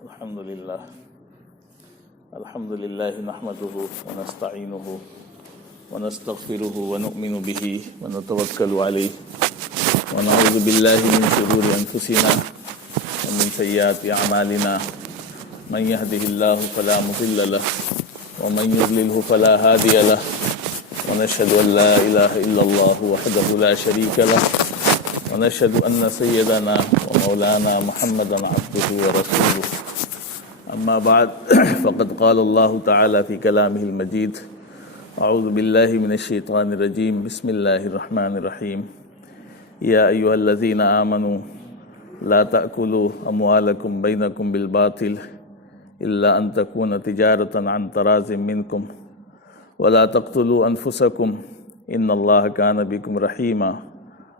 الحمد لله نحمده ونستعينه ونستغفره ونؤمن به ونتوكل عليه ونعوذ بالله من شرور أنفسنا ومن سيئات أعمالنا من يهده الله فلا مضل له ومن يضلله فلا هادي له ونشهد أن لا إله إلا الله وحده لا شريك له ونشهد أن سيدنا ومولانا محمدا عبده ورسوله أما بعد فقد قال الله تعالى في كلامه المجيد أعوذ بالله من الشيطان الرجيم بسم الله الرحمن الرحيم يا أيها الذين آمنوا لا تأكلوا أموالكم بينكم بالباطل إلا أن تكون تجارة عن تراض منكم ولا تقتلوا أنفسكم إن الله كان بكم رحيما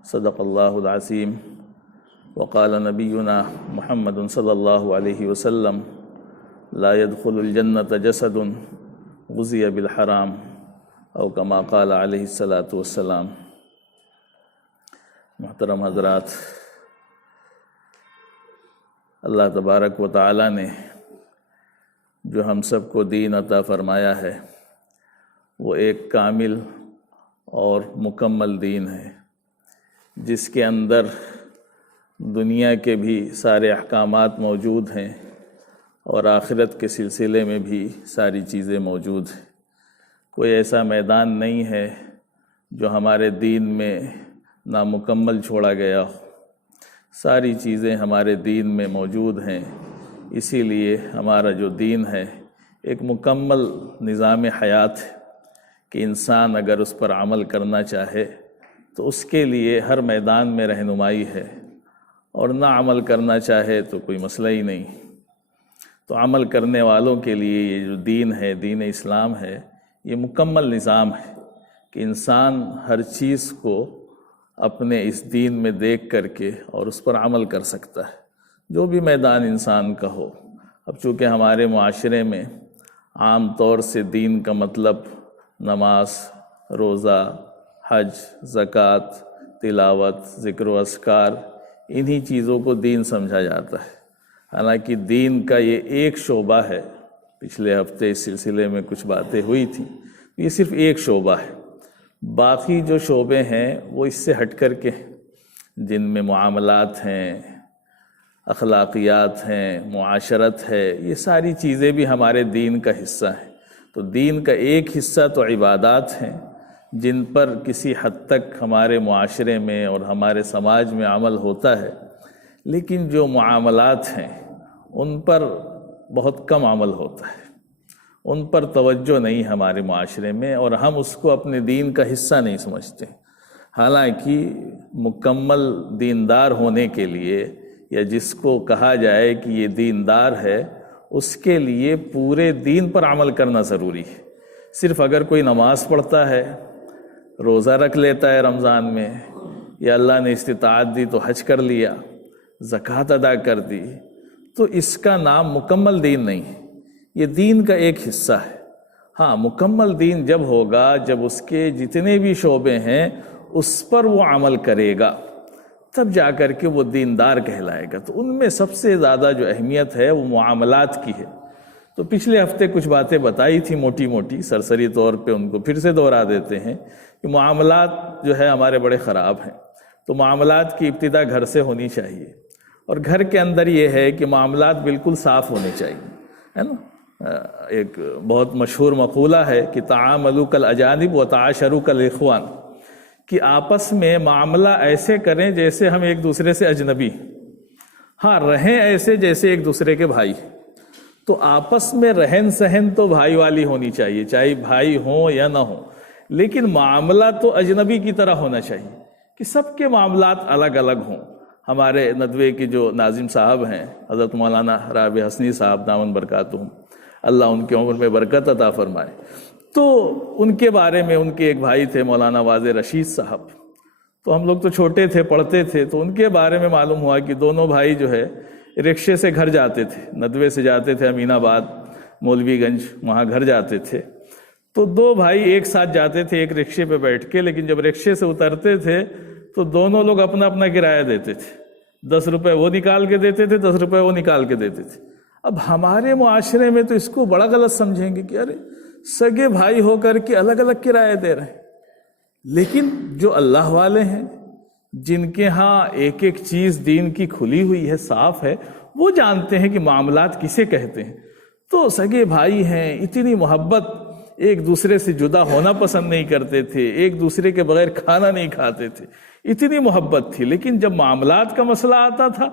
صدق الله العظيم وقال نبينا محمد صلى الله عليه وسلم لا يدخل الجنة جسد غزي بالحرام او كما قال علیہ الصلاۃ والسلام۔ محترم حضرات، اللہ تبارک و تعالی نے جو ہم سب کو دین عطا فرمایا ہے وہ ایک کامل اور مکمل دین ہے، جس کے اندر دنیا کے بھی سارے احکامات موجود ہیں اور آخرت کے سلسلے میں بھی ساری چیزیں موجود ہیں۔ کوئی ایسا میدان نہیں ہے جو ہمارے دین میں نامکمل چھوڑا گیا ہو، ساری چیزیں ہمارے دین میں موجود ہیں۔ اسی لیے ہمارا جو دین ہے ایک مکمل نظام حیات ہے کہ انسان اگر اس پر عمل کرنا چاہے تو اس کے لیے ہر میدان میں رہنمائی ہے، اور نہ عمل کرنا چاہے تو کوئی مسئلہ ہی نہیں۔ تو عمل کرنے والوں کے لیے یہ جو دین ہے، دین اسلام ہے، یہ مکمل نظام ہے کہ انسان ہر چیز کو اپنے اس دین میں دیکھ کر کے اور اس پر عمل کر سکتا ہے، جو بھی میدان انسان کا ہو۔ اب چونکہ ہمارے معاشرے میں عام طور سے دین کا مطلب نماز، روزہ، حج، زکوٰۃ، تلاوت، ذکر و اذکار، انہی چیزوں کو دین سمجھا جاتا ہے۔ حالانکہ دین کا یہ ایک شعبہ ہے، پچھلے ہفتے اس سلسلے میں کچھ باتیں ہوئی تھیں، یہ صرف ایک شعبہ ہے۔ باقی جو شعبے ہیں وہ اس سے ہٹ کر کے، جن میں معاملات ہیں، اخلاقیات ہیں، معاشرت ہے، یہ ساری چیزیں بھی ہمارے دین کا حصہ ہیں۔ تو دین کا ایک حصہ تو عبادات ہیں، جن پر کسی حد تک ہمارے معاشرے میں اور ہمارے سماج میں عمل ہوتا ہے، لیکن جو معاملات ہیں ان پر بہت کم عمل ہوتا ہے، ان پر توجہ نہیں ہمارے معاشرے میں، اور ہم اس کو اپنے دین کا حصہ نہیں سمجھتے۔ حالانکہ مکمل دیندار ہونے کے لیے، یا جس کو کہا جائے کہ یہ دیندار ہے، اس کے لیے پورے دین پر عمل کرنا ضروری ہے۔ صرف اگر کوئی نماز پڑھتا ہے، روزہ رکھ لیتا ہے رمضان میں، یا اللہ نے استطاعت دی تو حج کر لیا، زکوٰۃ ادا کر دی، تو اس کا نام مکمل دین نہیں ہے، یہ دین کا ایک حصہ ہے۔ ہاں، مکمل دین جب ہوگا جب اس کے جتنے بھی شعبے ہیں اس پر وہ عمل کرے گا، تب جا کر کے وہ دیندار کہلائے گا۔ تو ان میں سب سے زیادہ جو اہمیت ہے وہ معاملات کی ہے۔ تو پچھلے ہفتے کچھ باتیں بتائی تھی موٹی موٹی، سرسری طور پہ ان کو پھر سے دہرا دیتے ہیں کہ معاملات جو ہے ہمارے بڑے خراب ہیں۔ تو معاملات کی ابتدا گھر سے ہونی چاہیے، اور گھر کے اندر یہ ہے کہ معاملات بالکل صاف ہونے چاہیے، ہے نا۔ ایک بہت مشہور مقولہ ہے کہ تعاملوا کالاجانب وتعاشروا کالاخوان، کہ آپس میں معاملہ ایسے کریں جیسے ہم ایک دوسرے سے اجنبی، ہاں رہیں ایسے جیسے ایک دوسرے کے بھائی۔ تو آپس میں رہن سہن تو بھائی والی ہونی چاہیے، چاہے بھائی ہوں یا نہ ہوں، لیکن معاملہ تو اجنبی کی طرح ہونا چاہیے کہ سب کے معاملات الگ الگ ہوں۔ ہمارے ندوے کے جو ناظم صاحب ہیں حضرت مولانا رابع حسنی صاحب دامن برکاتہم، اللہ ان کی عمر میں برکت عطا فرمائے، تو ان کے بارے میں، ان کے ایک بھائی تھے مولانا واضح رشید صاحب، تو ہم لوگ تو چھوٹے تھے، پڑھتے تھے، تو ان کے بارے میں معلوم ہوا کہ دونوں بھائی جو ہے رکشے سے گھر جاتے تھے، ندوے سے جاتے تھے امین آباد، مولوی گنج، وہاں گھر جاتے تھے۔ تو دو بھائی ایک ساتھ جاتے تھے ایک رکشے پہ بیٹھ کے، لیکن جب رکشے سے اترتے تھے تو دونوں لوگ اپنا اپنا کرایہ دیتے تھے، 10 روپے وہ نکال کے دیتے تھے، 10 روپے وہ نکال کے دیتے تھے۔ اب ہمارے معاشرے میں تو اس کو بڑا غلط سمجھیں گے کہ ارے سگے بھائی ہو کر کے الگ الگ کرایہ دے رہے ہیں، لیکن جو اللہ والے ہیں، جن کے ہاں ایک ایک چیز دین کی کھلی ہوئی ہے، صاف ہے، وہ جانتے ہیں کہ معاملات کسے کہتے ہیں۔ تو سگے بھائی ہیں، اتنی محبت، ایک دوسرے سے جدا ہونا پسند نہیں کرتے تھے، ایک دوسرے کے بغیر کھانا نہیں کھاتے تھے، اتنی محبت تھی، لیکن جب معاملات کا مسئلہ آتا تھا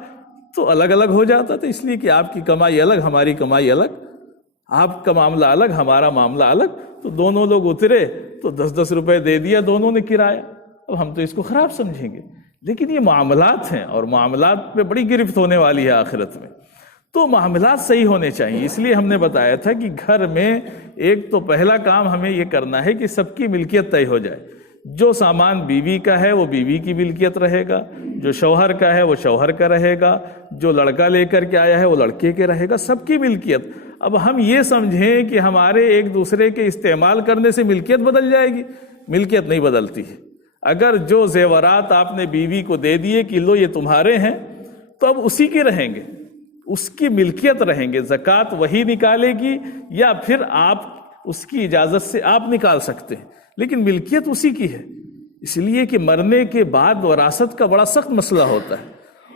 تو الگ الگ ہو جاتا تھا، اس لیے کہ آپ کی کمائی الگ، ہماری کمائی الگ، آپ کا معاملہ الگ، ہمارا معاملہ الگ، تو دونوں لوگ اترے تو 10-10 روپے دے دیا دونوں نے کرایہ۔ اب ہم تو اس کو خراب سمجھیں گے، لیکن یہ معاملات ہیں اور معاملات پہ بڑی گرفت ہونے والی ہے آخرت میں، تو معاملات صحیح ہونے چاہیے۔ اس لیے ہم نے بتایا تھا کہ گھر میں ایک تو پہلا کام ہمیں یہ کرنا ہے کہ سب کی ملکیت طے ہو جائے، جو سامان بیوی کا ہے وہ بیوی کی ملکیت رہے گا، جو شوہر کا ہے وہ شوہر کا رہے گا، جو لڑکا لے کر کے آیا ہے وہ لڑکے کے رہے گا، سب کی ملکیت۔ اب ہم یہ سمجھیں کہ ہمارے ایک دوسرے کے استعمال کرنے سے ملکیت بدل جائے گی، ملکیت نہیں بدلتی ہے۔ اگر جو زیورات آپ نے بیوی کو دے دیے کہ لو یہ تمہارے ہیں، تو اب اسی کے رہیں گے، اس کی ملکیت رہیں گے، زکوٰۃ وہی نکالے گی یا پھر آپ اس کی اجازت سے آپ نکال سکتے ہیں، لیکن ملکیت اسی کی ہے۔ اس لیے کہ مرنے کے بعد وراثت کا بڑا سخت مسئلہ ہوتا ہے،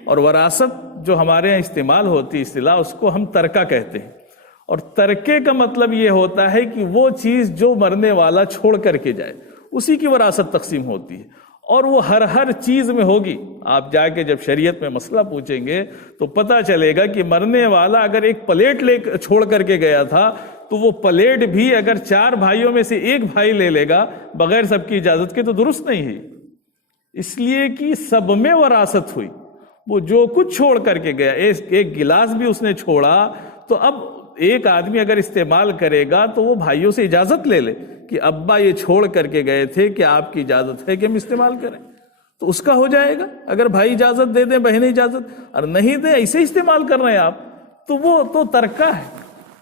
اور وراثت جو ہمارے یہاں استعمال ہوتی ہے اصطلاح، اس کو ہم ترکہ کہتے ہیں، اور ترکے کا مطلب یہ ہوتا ہے کہ وہ چیز جو مرنے والا چھوڑ کر کے جائے اسی کی وراثت تقسیم ہوتی ہے، اور وہ ہر چیز میں ہوگی۔ آپ جا کے جب شریعت میں مسئلہ پوچھیں گے تو پتہ چلے گا کہ مرنے والا اگر ایک پلیٹ چھوڑ کر کے گیا تھا تو وہ پلیٹ بھی اگر 4 بھائیوں میں سے ایک بھائی لے لے گا بغیر سب کی اجازت کے تو درست نہیں ہے، اس لیے کہ سب میں وراثت ہوئی۔ وہ جو کچھ چھوڑ کر کے گیا، ایک گلاس بھی اس نے چھوڑا، تو اب ایک آدمی اگر استعمال کرے گا تو وہ بھائیوں سے اجازت لے لے کہ ابا یہ چھوڑ کر کے گئے تھے کہ آپ کی اجازت ہے کہ ہم استعمال کریں، تو اس کا ہو جائے گا۔ اگر بھائی اجازت دے دیں، بہنیں اجازت اور نہیں دیں، ایسے استعمال کر رہے ہیں آپ، تو وہ تو ترکہ ہے،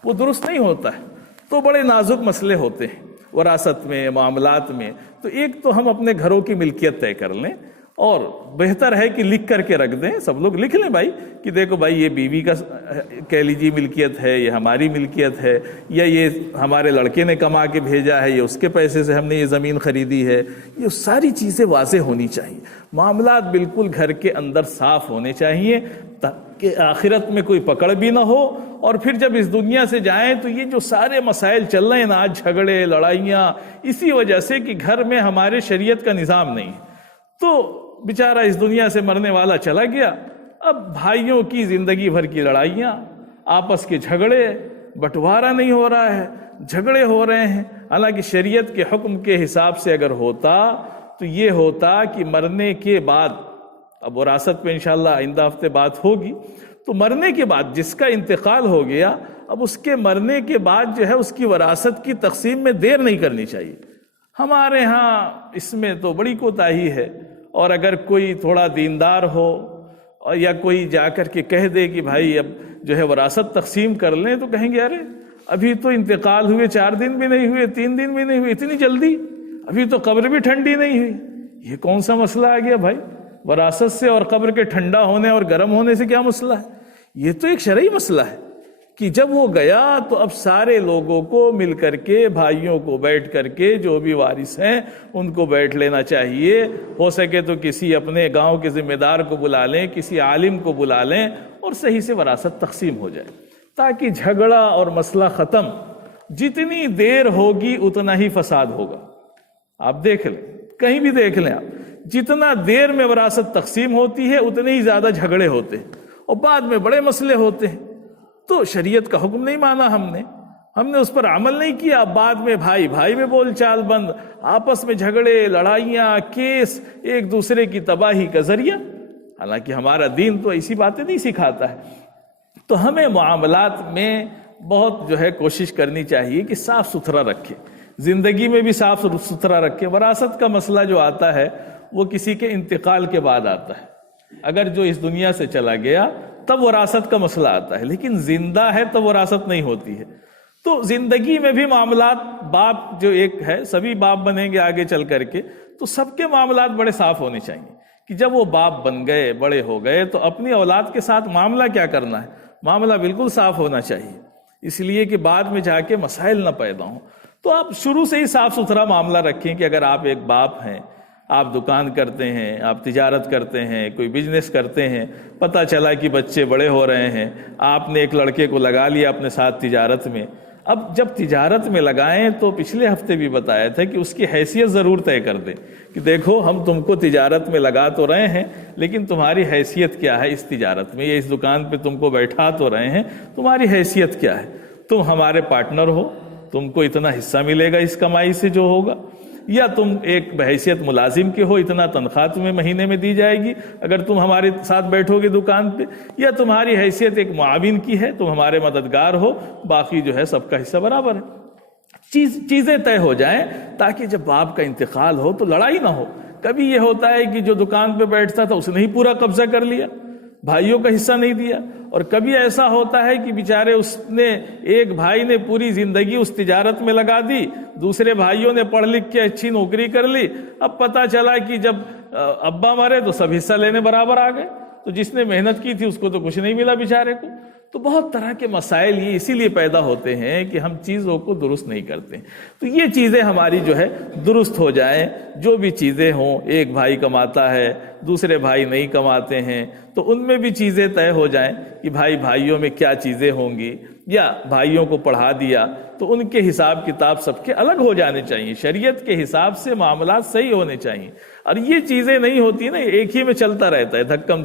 وہ درست نہیں ہوتا ہے۔ تو بڑے نازک مسئلے ہوتے ہیں وراثت میں، معاملات میں۔ تو ایک تو ہم اپنے گھروں کی ملکیت طے کر لیں، اور بہتر ہے کہ لکھ کر کے رکھ دیں، سب لوگ لکھ لیں بھائی کہ دیکھو بھائی یہ بیوی کا کہہ لیجیے ملکیت ہے، یہ ہماری ملکیت ہے، یا یہ ہمارے لڑکے نے کما کے بھیجا ہے، یہ اس کے پیسے سے ہم نے یہ زمین خریدی ہے۔ یہ ساری چیزیں واضح ہونی چاہیے، معاملات بالکل گھر کے اندر صاف ہونے چاہیے تاکہ آخرت میں کوئی پکڑ بھی نہ ہو، اور پھر جب اس دنیا سے جائیں تو یہ جو سارے مسائل چل رہے ہیں نا آج، جھگڑے لڑائیاں، اسی وجہ سے کہ گھر میں ہمارے شریعت کا نظام نہیں ہے۔ تو بیچارہ اس دنیا سے مرنے والا چلا گیا، اب بھائیوں کی زندگی بھر کی لڑائیاں، آپس کے جھگڑے، بٹوارا نہیں ہو رہا ہے، جھگڑے ہو رہے ہیں۔ حالانکہ شریعت کے حکم کے حساب سے اگر ہوتا تو یہ ہوتا کہ مرنے کے بعد، اب وراثت پہ انشاءاللہ آئندہ ہفتے بات ہوگی، تو مرنے کے بعد جس کا انتقال ہو گیا، اب اس کے مرنے کے بعد جو ہے اس کی وراثت کی تقسیم میں دیر نہیں کرنی چاہیے۔ ہمارے ہاں اس میں تو بڑی کوتاہی ہے، اور اگر کوئی تھوڑا دیندار ہو یا کوئی جا کر کے کہہ دے کہ بھائی اب جو ہے وراثت تقسیم کر لیں، تو کہیں گے ارے ابھی تو انتقال ہوئے 4 دن بھی نہیں ہوئے، 3 دن بھی نہیں ہوئے، اتنی جلدی، ابھی تو قبر بھی ٹھنڈی نہیں ہوئی۔ یہ کون سا مسئلہ آ گیا بھائی؟ وراثت سے اور قبر کے ٹھنڈا ہونے اور گرم ہونے سے کیا مسئلہ ہے؟ یہ تو ایک شرعی مسئلہ ہے کہ جب وہ گیا تو اب سارے لوگوں کو مل کر کے، بھائیوں کو بیٹھ کر کے، جو بھی وارث ہیں ان کو بیٹھ لینا چاہیے، ہو سکے تو کسی اپنے گاؤں کے ذمہ دار کو بلا لیں، کسی عالم کو بلا لیں، اور صحیح سے وراثت تقسیم ہو جائے تاکہ جھگڑا اور مسئلہ ختم۔ جتنی دیر ہوگی اتنا ہی فساد ہوگا، آپ دیکھ لیں، کہیں بھی دیکھ لیں آپ، جتنا دیر میں وراثت تقسیم ہوتی ہے اتنے ہی زیادہ جھگڑے ہوتے ہیں اور بعد میں بڑے مسئلے ہوتے ہیں۔ تو شریعت کا حکم نہیں مانا ہم نے اس پر عمل نہیں کیا، بعد میں بھائی میں بول چال بند، آپس میں جھگڑے، لڑائیاں، کیس، ایک دوسرے کی تباہی کا ذریعہ۔ حالانکہ ہمارا دین تو ایسی باتیں نہیں سکھاتا ہے۔ تو ہمیں معاملات میں بہت جو ہے کوشش کرنی چاہیے کہ صاف ستھرا رکھے، زندگی میں بھی صاف ستھرا رکھے۔ وراثت کا مسئلہ جو آتا ہے وہ کسی کے انتقال کے بعد آتا ہے، اگر جو اس دنیا سے چلا گیا تب وراثت کا مسئلہ آتا ہے، لیکن زندہ ہے تب وراثت نہیں ہوتی ہے۔ تو زندگی میں بھی معاملات، باپ جو ایک ہے، سبھی باپ بنیں گے آگے چل کر کے، تو سب کے معاملات بڑے صاف ہونے چاہیے کہ جب وہ باپ بن گئے، بڑے ہو گئے، تو اپنی اولاد کے ساتھ معاملہ کیا کرنا ہے، معاملہ بالکل صاف ہونا چاہیے، اس لیے کہ بعد میں جا کے مسائل نہ پیدا ہوں۔ تو آپ شروع سے ہی صاف ستھرا معاملہ رکھیں کہ اگر آپ ایک باپ ہیں، آپ دکان کرتے ہیں، آپ تجارت کرتے ہیں، کوئی بزنس کرتے ہیں، پتہ چلا کہ بچے بڑے ہو رہے ہیں، آپ نے ایک لڑکے کو لگا لیا اپنے ساتھ تجارت میں۔ اب جب تجارت میں لگائیں تو پچھلے ہفتے بھی بتایا تھا کہ اس کی حیثیت ضرور طے کر دیں کہ دیکھو ہم تم کو تجارت میں لگا تو رہے ہیں، لیکن تمہاری حیثیت کیا ہے اس تجارت میں، یا اس دکان پہ تم کو بیٹھا تو رہے ہیں، تمہاری حیثیت کیا ہے؟ تم ہمارے پارٹنر ہو، تم کو اتنا حصہ ملے گا اس کمائی سے جو ہوگا، یا تم ایک بحیثیت ملازم کے ہو، اتنا تنخواہ تمہیں مہینے میں دی جائے گی اگر تم ہمارے ساتھ بیٹھو گے دکان پہ، یا تمہاری حیثیت ایک معاون کی ہے، تم ہمارے مددگار ہو، باقی جو ہے سب کا حصہ برابر ہے۔ چیزیں طے ہو جائیں تاکہ جب باپ کا انتقال ہو تو لڑائی نہ ہو۔ کبھی یہ ہوتا ہے کہ جو دکان پہ بیٹھتا تھا اس نے ہی پورا قبضہ کر لیا، بھائیوں کا حصہ نہیں دیا، اور کبھی ایسا ہوتا ہے کہ بیچارے اس نے ایک بھائی نے پوری زندگی اس تجارت میں لگا دی، دوسرے بھائیوں نے پڑھ لکھ کے اچھی نوکری کر لی، اب پتہ چلا کہ جب ابا مرے تو سب حصہ لینے برابر آ گئے، تو جس نے محنت کی تھی اس کو تو کچھ نہیں ملا بیچارے کو۔ تو بہت طرح کے مسائل یہ اسی لیے پیدا ہوتے ہیں کہ ہم چیزوں کو درست نہیں کرتے۔ تو یہ چیزیں ہماری جو ہے درست ہو جائیں، جو بھی چیزیں ہوں، ایک بھائی کماتا ہے دوسرے بھائی نہیں کماتے ہیں تو ان میں بھی چیزیں طے ہو جائیں کہ بھائیوں میں کیا چیزیں ہوں گی، یا بھائیوں کو پڑھا دیا تو ان کے حساب کتاب سب کے الگ ہو جانے چاہیے، شریعت کے حساب سے معاملات صحیح ہونے چاہیے۔ اور یہ چیزیں نہیں ہوتی نا، ایک ہی میں چلتا رہتا ہے دھکم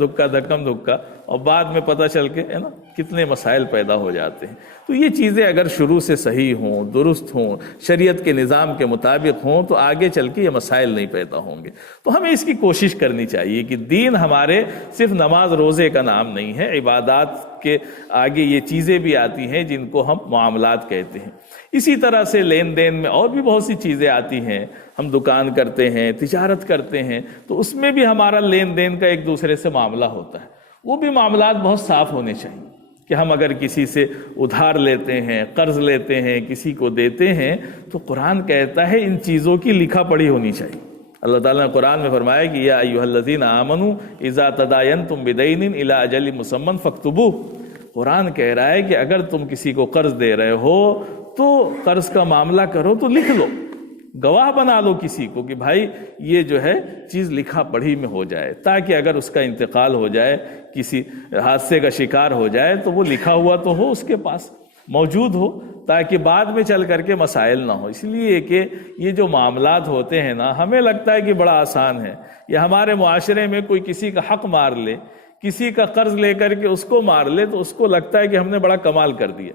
دھکا، اور بعد میں پتہ چل کے ہے نا کتنے مسائل پیدا ہو جاتے ہیں۔ تو یہ چیزیں اگر شروع سے صحیح ہوں، درست ہوں، شریعت کے نظام کے مطابق ہوں تو آگے چل کے یہ مسائل نہیں پیدا ہوں گے۔ تو ہمیں اس کی کوشش کرنی چاہیے کہ دین ہمارے صرف نماز روزے کا نام نہیں ہے، عبادات کے آگے یہ چیزیں بھی آتی ہیں جن کو ہم معاملات کہتے ہیں۔ اسی طرح سے لین دین میں اور بھی بہت سی چیزیں آتی ہیں، ہم دکان کرتے ہیں، تجارت کرتے ہیں، تو اس میں بھی ہمارا لین دین کا ایک دوسرے سے معاملہ ہوتا ہے، وہ بھی معاملات بہت صاف ہونے چاہیے کہ ہم اگر کسی سے ادھار لیتے ہیں، قرض لیتے ہیں، کسی کو دیتے ہیں تو قرآن کہتا ہے ان چیزوں کی لکھا پڑھی ہونی چاہیے۔ اللہ تعالیٰ نے قرآن میں فرمایا کہ یا ایھا الذین آمنوا اذا تداینتم بدین الی اجل مسمی فاکتبوہ۔ قرآن کہہ رہا ہے کہ اگر تم کسی کو قرض دے رہے ہو تو قرض کا معاملہ کرو تو لکھ لو، گواہ بنا لو کسی کو کہ بھائی یہ جو ہے چیز لکھا پڑھی میں ہو جائے، تاکہ اگر اس کا انتقال ہو جائے، کسی حادثے کا شکار ہو جائے تو وہ لکھا ہوا تو ہو، اس کے پاس موجود ہو، تاکہ بعد میں چل کر کے مسائل نہ ہو۔ اس لیے کہ یہ جو معاملات ہوتے ہیں نا، ہمیں لگتا ہے کہ بڑا آسان ہے، یا ہمارے معاشرے میں کوئی کسی کا حق مار لے، کسی کا قرض لے کر کے اس کو مار لے تو اس کو لگتا ہے کہ ہم نے بڑا کمال کر دیا۔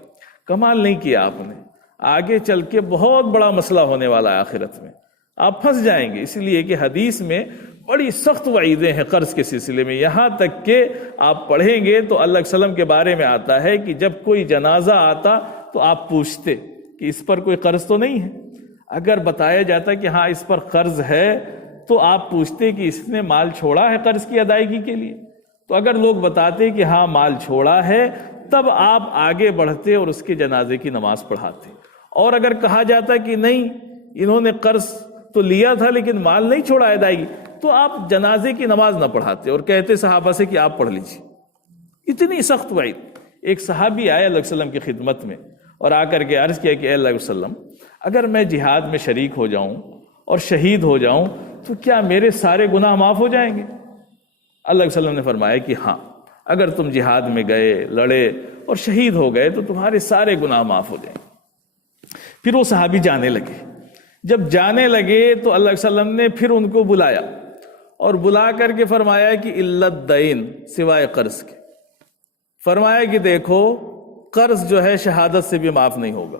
کمال نہیں کیا آپ نے، آگے چل کے بہت بڑا مسئلہ ہونے والا ہے آخرت میں، آپ پھنس جائیں گے۔ اس لیے کہ حدیث میں بڑی سخت وعیدیں ہیں قرض کے سلسلے میں، یہاں تک کہ آپ پڑھیں گے تو اللہ علیہ وسلم کے بارے میں آتا ہے کہ جب کوئی جنازہ آتا تو آپ پوچھتے کہ اس پر کوئی قرض تو نہیں ہے۔ اگر بتایا جاتا کہ ہاں اس پر قرض ہے تو آپ پوچھتے کہ اس نے مال چھوڑا ہے قرض کی ادائیگی کے لیے، تو اگر لوگ بتاتے کہ ہاں مال چھوڑا ہے تب آپ آگے بڑھتے اور اس کے جنازے کی نماز پڑھاتے۔ اور اگر کہا جاتا کہ نہیں انہوں نے قرض تو لیا تھا لیکن مال نہیں چھوڑا ادائیگی، تو آپ جنازے کی نماز نہ پڑھاتے اور کہتے صحابہ سے کہ آپ پڑھ لیجیے۔ اتنی سخت وعید۔ ایک صحابی آئے اللہ علیہ وسلم کی خدمت میں اور آ کر کے عرض کیا کہ اے اللہ علیہ وسلم، اگر میں جہاد میں شریک ہو جاؤں اور شہید ہو جاؤں تو کیا میرے سارے گناہ معاف ہو جائیں گے؟ اللہ علیہ وسلم نے فرمایا کہ ہاں، اگر تم جہاد میں گئے، لڑے اور شہید ہو گئے تو تمہارے سارے گناہ معاف ہو جائیں گے۔ پھر وہ صحابی جانے لگے۔ جب جانے لگے تو اللہ علیہ وسلم نے پھر ان کو بلایا اور بلا کر کے فرمایا کہ الا الدین، سوائے قرض کے، فرمایا کہ دیکھو قرض جو ہے شہادت سے بھی معاف نہیں ہوگا۔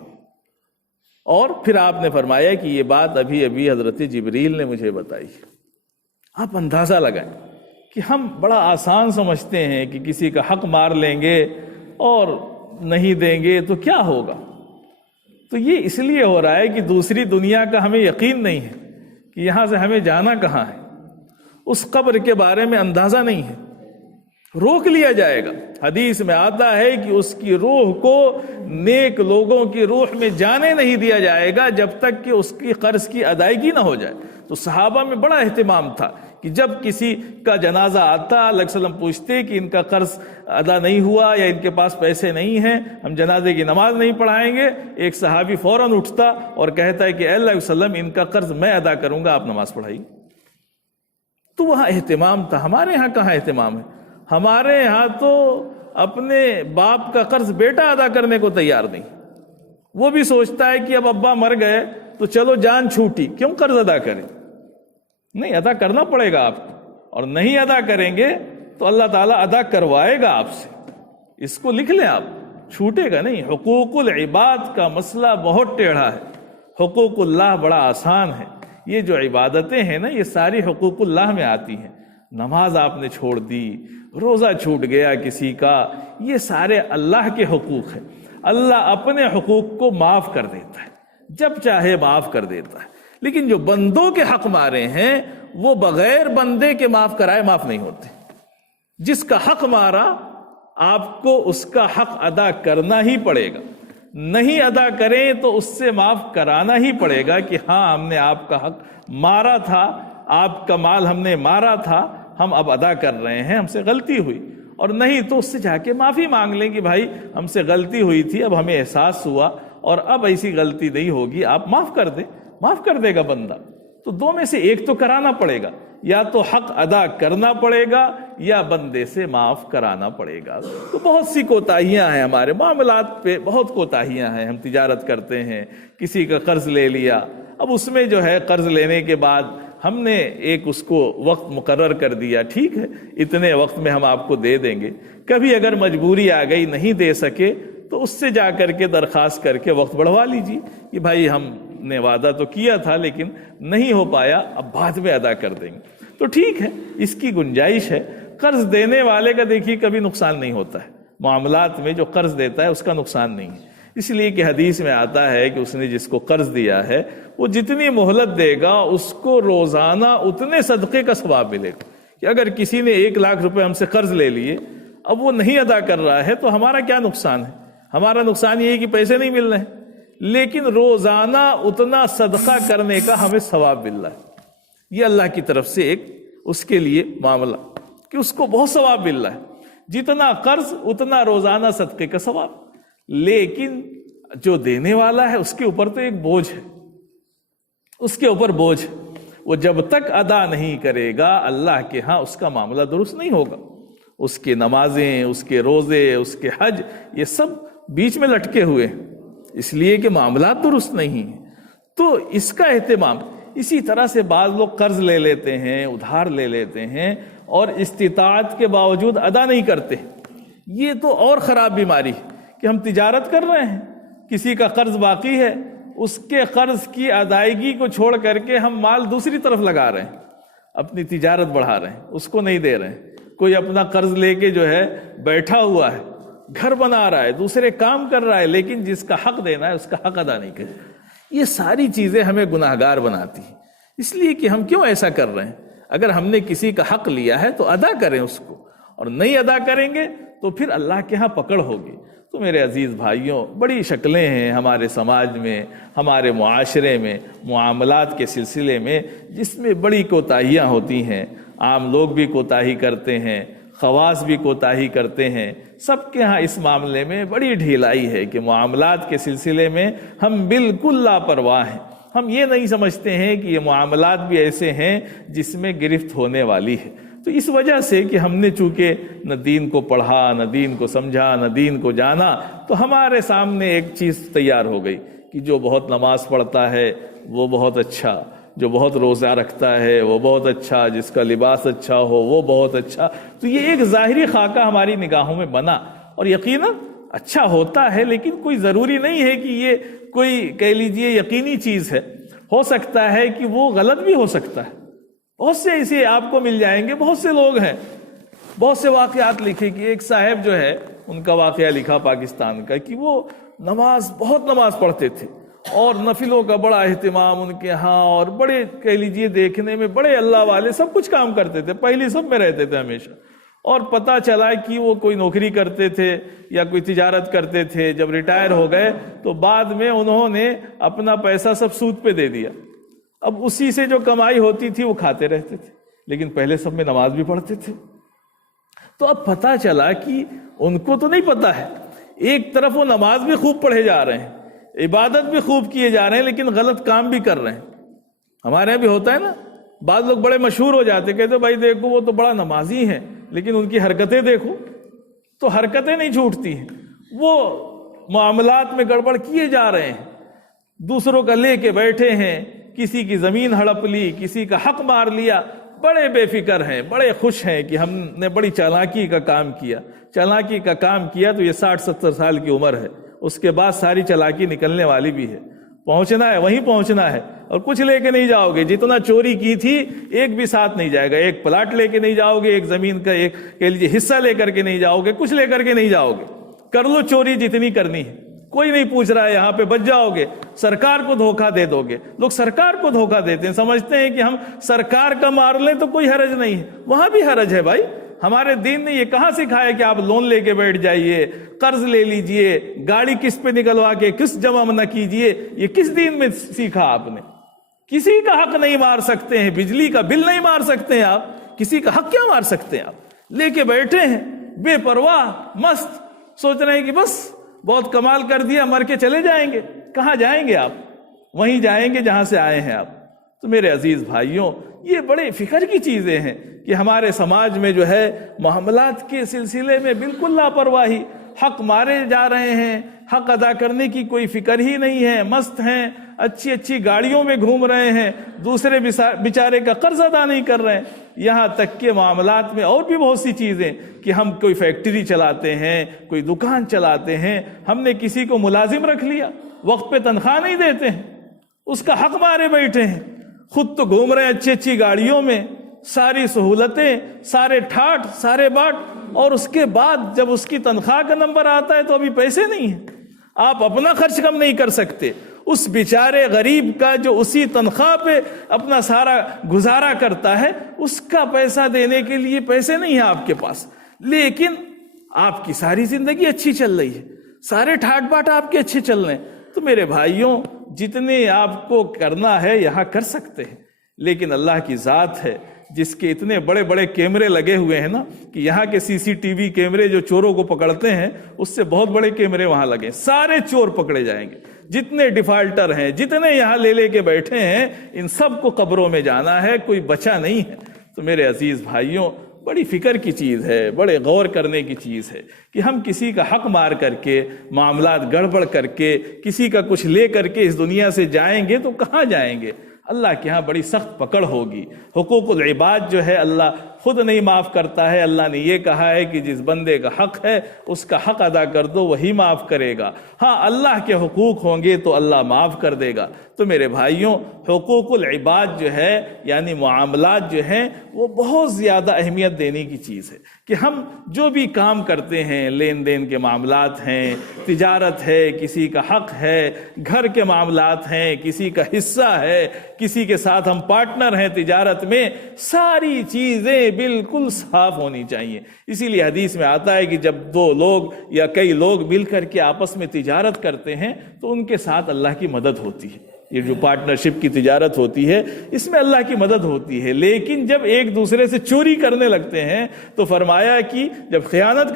اور پھر آپ نے فرمایا کہ یہ بات ابھی ابھی حضرت جبریل نے مجھے بتائی۔ آپ اندازہ لگائیں کہ ہم بڑا آسان سمجھتے ہیں کہ کسی کا حق مار لیں گے اور نہیں دیں گے تو کیا ہوگا، تو یہ اس لیے ہو رہا ہے کہ دوسری دنیا کا ہمیں یقین نہیں ہے کہ یہاں سے ہمیں جانا کہاں ہے، اس قبر کے بارے میں اندازہ نہیں ہے، روک لیا جائے گا۔ حدیث میں آتا ہے کہ اس کی روح کو نیک لوگوں کی روح میں جانے نہیں دیا جائے گا جب تک کہ اس کی قرض کی ادائیگی نہ ہو جائے۔ تو صحابہ میں بڑا اہتمام تھا کہ جب کسی کا جنازہ آتا اللہ علیہ وسلم پوچھتے کہ ان کا قرض ادا نہیں ہوا یا ان کے پاس پیسے نہیں ہیں، ہم جنازے کی نماز نہیں پڑھائیں گے، ایک صحابی فوراً اٹھتا اور کہتا ہے کہ اے اللہ علیہ وسلم ان کا قرض میں ادا کروں گا، آپ نماز پڑھائیے۔ تو وہاں اہتمام تھا۔ ہمارے ہاں کہاں اہتمام ہے؟ ہمارے ہاں تو اپنے باپ کا قرض بیٹا ادا کرنے کو تیار نہیں، وہ بھی سوچتا ہے کہ اب ابا مر گئے تو چلو جان چھوٹی، کیوں قرض ادا کریں؟ نہیں، ادا کرنا پڑے گا آپ کو، اور نہیں ادا کریں گے تو اللہ تعالیٰ ادا کروائے گا آپ سے۔ اس کو لکھ لیں آپ، چھوٹے گا نہیں۔ حقوق العباد کا مسئلہ بہت ٹیڑھا ہے، حقوق اللہ بڑا آسان ہے۔ یہ جو عبادتیں ہیں نا، یہ ساری حقوق اللہ میں آتی ہیں۔ نماز آپ نے چھوڑ دی، روزہ چھوٹ گیا کسی کا، یہ سارے اللہ کے حقوق ہیں۔ اللہ اپنے حقوق کو معاف کر دیتا ہے، جب چاہے معاف کر دیتا ہے، لیکن جو بندوں کے حق مارے ہیں وہ بغیر بندے کے معاف کرائے معاف نہیں ہوتے۔ جس کا حق مارا آپ کو اس کا حق ادا کرنا ہی پڑے گا، نہیں ادا کریں تو اس سے معاف کرانا ہی پڑے گا کہ ہاں ہم نے آپ کا حق مارا تھا، آپ کا مال ہم نے مارا تھا، ہم اب ادا کر رہے ہیں، ہم سے غلطی ہوئی۔ اور نہیں تو اس سے جا کے معافی مانگ لیں کہ بھائی ہم سے غلطی ہوئی تھی، اب ہمیں احساس ہوا اور اب ایسی غلطی نہیں ہوگی، آپ معاف کر دیں، معاف کر دے گا بندہ۔ تو دو میں سے ایک تو کرانا پڑے گا، یا تو حق ادا کرنا پڑے گا یا بندے سے معاف کرانا پڑے گا۔ تو بہت سی کوتاہیاں ہیں ہمارے معاملات پہ، بہت کوتاہیاں ہیں۔ ہم تجارت کرتے ہیں، کسی کا قرض لے لیا، اب اس میں جو ہے قرض لینے کے بعد ہم نے ایک اس کو وقت مقرر کر دیا، ٹھیک ہے اتنے وقت میں ہم آپ کو دے دیں گے۔ کبھی اگر مجبوری آ گئی نہیں دے سکے تو اس سے جا کر کے درخواست کر کے وقت بڑھوا لیجیے کہ بھائی ہم نے وعدہ تو کیا تھا لیکن نہیں ہو پایا، اب بعد میں ادا کر دیں گے، تو ٹھیک ہے، اس کی گنجائش ہے۔ قرض دینے والے کا دیکھیے کبھی نقصان نہیں ہوتا ہے، معاملات میں جو قرض دیتا ہے اس کا نقصان نہیں ہے، اس لیے کہ حدیث میں آتا ہے کہ اس نے جس کو قرض دیا ہے وہ جتنی مہلت دے گا اس کو روزانہ اتنے صدقے کا ثواب ملے گا۔ کہ اگر کسی نے 1,00,000 روپے ہم سے قرض لے لیے، اب وہ نہیں ادا کر رہا ہے تو ہمارا کیا نقصان ہے؟ ہمارا نقصان یہ ہے کہ پیسے نہیں مل رہے ہیں، لیکن روزانہ اتنا صدقہ کرنے کا ہمیں ثواب مل رہا ہے۔ یہ اللہ کی طرف سے ایک اس کے لیے معاملہ کہ اس کو بہت ثواب مل رہا ہے، جتنا قرض اتنا روزانہ صدقے کا ثواب۔ لیکن جو دینے والا ہے اس کے اوپر تو ایک بوجھ ہے، اس کے اوپر بوجھ، وہ جب تک ادا نہیں کرے گا اللہ کے ہاں اس کا معاملہ درست نہیں ہوگا۔ اس کے نمازیں، اس کے روزے، اس کے حج، یہ سب بیچ میں لٹکے ہوئے ہیں، اس لیے کہ معاملات درست نہیں ہیں۔ تو اس کا اہتمام، اسی طرح سے بعض لوگ قرض لے لیتے ہیں، ادھار لے لیتے ہیں اور استطاعت کے باوجود ادا نہیں کرتے۔ یہ تو اور خراب بیماری ہے کہ ہم تجارت کر رہے ہیں، کسی کا قرض باقی ہے، اس کے قرض کی ادائیگی کو چھوڑ کر کے ہم مال دوسری طرف لگا رہے ہیں، اپنی تجارت بڑھا رہے ہیں، اس کو نہیں دے رہے ہیں۔ کوئی اپنا قرض لے کے جو ہے بیٹھا ہوا ہے، گھر بنا رہا ہے، دوسرے کام کر رہا ہے، لیکن جس کا حق دینا ہے اس کا حق ادا نہیں کرے۔ یہ ساری چیزیں ہمیں گناہگار بناتی ہیں، اس لیے کہ ہم کیوں ایسا کر رہے ہیں؟ اگر ہم نے کسی کا حق لیا ہے تو ادا کریں اس کو، اور نہیں ادا کریں گے تو پھر اللہ کے ہاں پکڑ ہوگی۔ تو میرے عزیز بھائیوں، بڑی شکلیں ہیں ہمارے سماج میں، ہمارے معاشرے میں، معاملات کے سلسلے میں، جس میں بڑی کوتاہیاں ہوتی ہیں۔ عام لوگ بھی کوتاہی کرتے ہیں، خواص بھی کوتاہی کرتے ہیں، سب کے ہاں اس معاملے میں بڑی ڈھیلائی ہے کہ معاملات کے سلسلے میں ہم بالکل لاپرواہ ہیں۔ ہم یہ نہیں سمجھتے ہیں کہ یہ معاملات بھی ایسے ہیں جس میں گرفت ہونے والی ہے۔ تو اس وجہ سے کہ ہم نے چونکہ نہ دین کو پڑھا، نہ دین کو سمجھا، نہ دین کو جانا، تو ہمارے سامنے ایک چیز تیار ہو گئی کہ جو بہت نماز پڑھتا ہے وہ بہت اچھا، جو بہت روزہ رکھتا ہے وہ بہت اچھا، جس کا لباس اچھا ہو وہ بہت اچھا۔ تو یہ ایک ظاہری خاکہ ہماری نگاہوں میں بنا، اور یقیناً اچھا ہوتا ہے، لیکن کوئی ضروری نہیں ہے کہ یہ کوئی کہہ لیجئے یقینی چیز ہے۔ ہو سکتا ہے کہ وہ غلط بھی ہو سکتا ہے۔ بہت سے ایسے آپ کو مل جائیں گے، بہت سے لوگ ہیں، بہت سے واقعات لکھے کہ ایک صاحب جو ہے ان کا واقعہ لکھا پاکستان کا کہ وہ بہت نماز پڑھتے تھے اور نفلوں کا بڑا اہتمام ان کے ہاں، اور بڑے کہہ لیجئے دیکھنے میں بڑے اللہ والے، سب کچھ کام کرتے تھے، پہلی سب میں رہتے تھے ہمیشہ، اور پتہ چلا کہ وہ کوئی نوکری کرتے تھے یا کوئی تجارت کرتے تھے۔ جب ریٹائر ہو گئے تو بعد میں انہوں نے اپنا پیسہ سب سود پہ دے دیا، اب اسی سے جو کمائی ہوتی تھی وہ کھاتے رہتے تھے، لیکن پہلے سب میں نماز بھی پڑھتے تھے۔ تو اب پتہ چلا کہ ان کو تو نہیں پتہ ہے، ایک طرف وہ نماز بھی خوب پڑھے جا رہے ہیں، عبادت بھی خوب کیے جا رہے ہیں، لیکن غلط کام بھی کر رہے ہیں۔ ہمارے یہاں بھی ہوتا ہے نا، بعض لوگ بڑے مشہور ہو جاتے، کہتے بھائی دیکھو وہ تو بڑا نمازی ہیں، لیکن ان کی حرکتیں دیکھو، تو حرکتیں نہیں چھوٹتی ہیں، وہ معاملات میں گڑبڑ کیے جا رہے ہیں، دوسروں کا لے کے بیٹھے ہیں، کسی کی زمین ہڑپ لی، کسی کا حق مار لیا، بڑے بے فکر ہیں، بڑے خوش ہیں کہ ہم نے بڑی چالاکی کا کام کیا۔ چالاکی کا کام کیا تو یہ 60-70 سال کی عمر ہے، اس کے بعد ساری چالاکی نکلنے والی بھی ہے، پہنچنا ہے وہیں پہنچنا ہے، اور کچھ لے کے نہیں جاؤ گے، جتنا چوری کی تھی ایک بھی ساتھ نہیں جائے گا، ایک پلاٹ لے کے نہیں جاؤ گے، ایک زمین کا ایک کے لیے حصہ لے کر کے نہیں جاؤ گے، کچھ لے کر کے نہیں جاؤ گے، کر لو چوری جتنی کرنی ہے، کوئی نہیں پوچھ رہا ہے، یہاں پہ بچ جاؤ گے، سرکار کو دھوکہ دے دو گے۔ لوگ سرکار کو دھوکہ دیتے ہیں، سمجھتے ہیں کہ ہم سرکار کا مار لیں تو کوئی حرج نہیں ہے، وہاں بھی حرج ہے بھائی۔ ہمارے دین نے یہ کہاں سکھایا کہ آپ لون لے کے بیٹھ جائیے، قرض لے لیجئے، گاڑی قسط پہ نکلوا کے قسط جمع نہ کیجئے، یہ کس دین میں سیکھا آپ نے؟ کسی کا حق نہیں مار سکتے ہیں، بجلی کا بل نہیں مار سکتے ہیں آپ، کسی کا حق کیا مار سکتے ہیں آپ؟ لے کے بیٹھے ہیں بے پرواہ مست، سوچ رہے ہیں کہ بس بہت کمال کر دیا، مر کے چلے جائیں گے۔ کہاں جائیں گے آپ؟ وہیں جائیں گے جہاں سے آئے ہیں آپ۔ تو میرے عزیز بھائیوں، یہ بڑے فکر کی چیزیں ہیں کہ ہمارے سماج میں جو ہے معاملات کے سلسلے میں بالکل لاپرواہی، حق مارے جا رہے ہیں، حق ادا کرنے کی کوئی فکر ہی نہیں ہے، مست ہیں، اچھی اچھی گاڑیوں میں گھوم رہے ہیں، دوسرے بیچارے کا قرض ادا نہیں کر رہے ہیں۔ یہاں تک کہ معاملات میں اور بھی بہت سی چیزیں کہ ہم کوئی فیکٹری چلاتے ہیں، کوئی دکان چلاتے ہیں، ہم نے کسی کو ملازم رکھ لیا، وقت پہ تنخواہ نہیں دیتے ہیں، اس کا حق مارے بیٹھے ہیں، خود تو گھوم رہے ہیں اچھی اچھی گاڑیوں میں، ساری سہولتیں، سارے ٹھاٹ، سارے باٹ، اور اس کے بعد جب اس کی تنخواہ کا نمبر آتا ہے تو ابھی پیسے نہیں ہیں، آپ اپنا خرچ کم نہیں کر سکتے، اس بیچارے غریب کا جو اسی تنخواہ پہ اپنا سارا گزارا کرتا ہے، اس کا پیسہ دینے کے لیے پیسے نہیں ہیں آپ کے پاس، لیکن آپ کی ساری زندگی اچھی چل رہی ہے، سارے ٹھاٹ باٹ آپ کے اچھے چل رہے ہیں۔ تو میرے بھائیوں، جتنے آپ کو کرنا ہے یہاں کر سکتے ہیں، لیکن اللہ کی ذات ہے جس کے اتنے بڑے بڑے کیمرے لگے ہوئے ہیں نا، کہ یہاں کے CCTV کیمرے جو چوروں کو پکڑتے ہیں اس سے بہت بڑے کیمرے وہاں لگے، سارے چور پکڑے جائیں گے، جتنے ڈیفالٹر ہیں، جتنے یہاں لے کے بیٹھے ہیں، ان سب کو قبروں میں جانا ہے، کوئی بچا نہیں ہے۔ تو میرے عزیز بھائیوں، بڑی فکر کی چیز ہے، بڑے غور کرنے کی چیز ہے کہ ہم کسی کا حق مار کر کے، معاملات گڑبڑ کر کے، کسی کا کچھ لے کر کے اس دنیا سے جائیں گے تو کہاں جائیں گے؟ اللہ کے ہاں بڑی سخت پکڑ ہوگی۔ حقوق العباد جو ہے اللہ خود نہیں معاف کرتا ہے، اللہ نے یہ کہا ہے کہ جس بندے کا حق ہے اس کا حق ادا کر دو، وہی معاف کرے گا۔ ہاں اللہ کے حقوق ہوں گے تو اللہ معاف کر دے گا۔ تو میرے بھائیوں، حقوق العباد جو ہے یعنی معاملات جو ہیں وہ بہت زیادہ اہمیت دینے کی چیز ہے کہ ہم جو بھی کام کرتے ہیں، لین دین کے معاملات ہیں، تجارت ہے، کسی کا حق ہے، گھر کے معاملات ہیں، کسی کا حصہ ہے، کسی کے ساتھ ہم پارٹنر ہیں تجارت میں، ساری چیزیں بالکل صاف ہونی چاہیے۔ اسی لیے حدیث میں آتا ہے کہ جب دو لوگ یا کئی لوگ مل کر کے آپس میں تجارت کرتے ہیں تو ان کے ساتھ اللہ کی مدد ہوتی ہے۔ یہ جو پارٹنرشپ کی تجارت ہوتی ہے اس میں اللہ کی مدد ہوتی ہے، لیکن جب ایک دوسرے سے چوری کرنے لگتے ہیں تو فرمایا کہ جب خیانت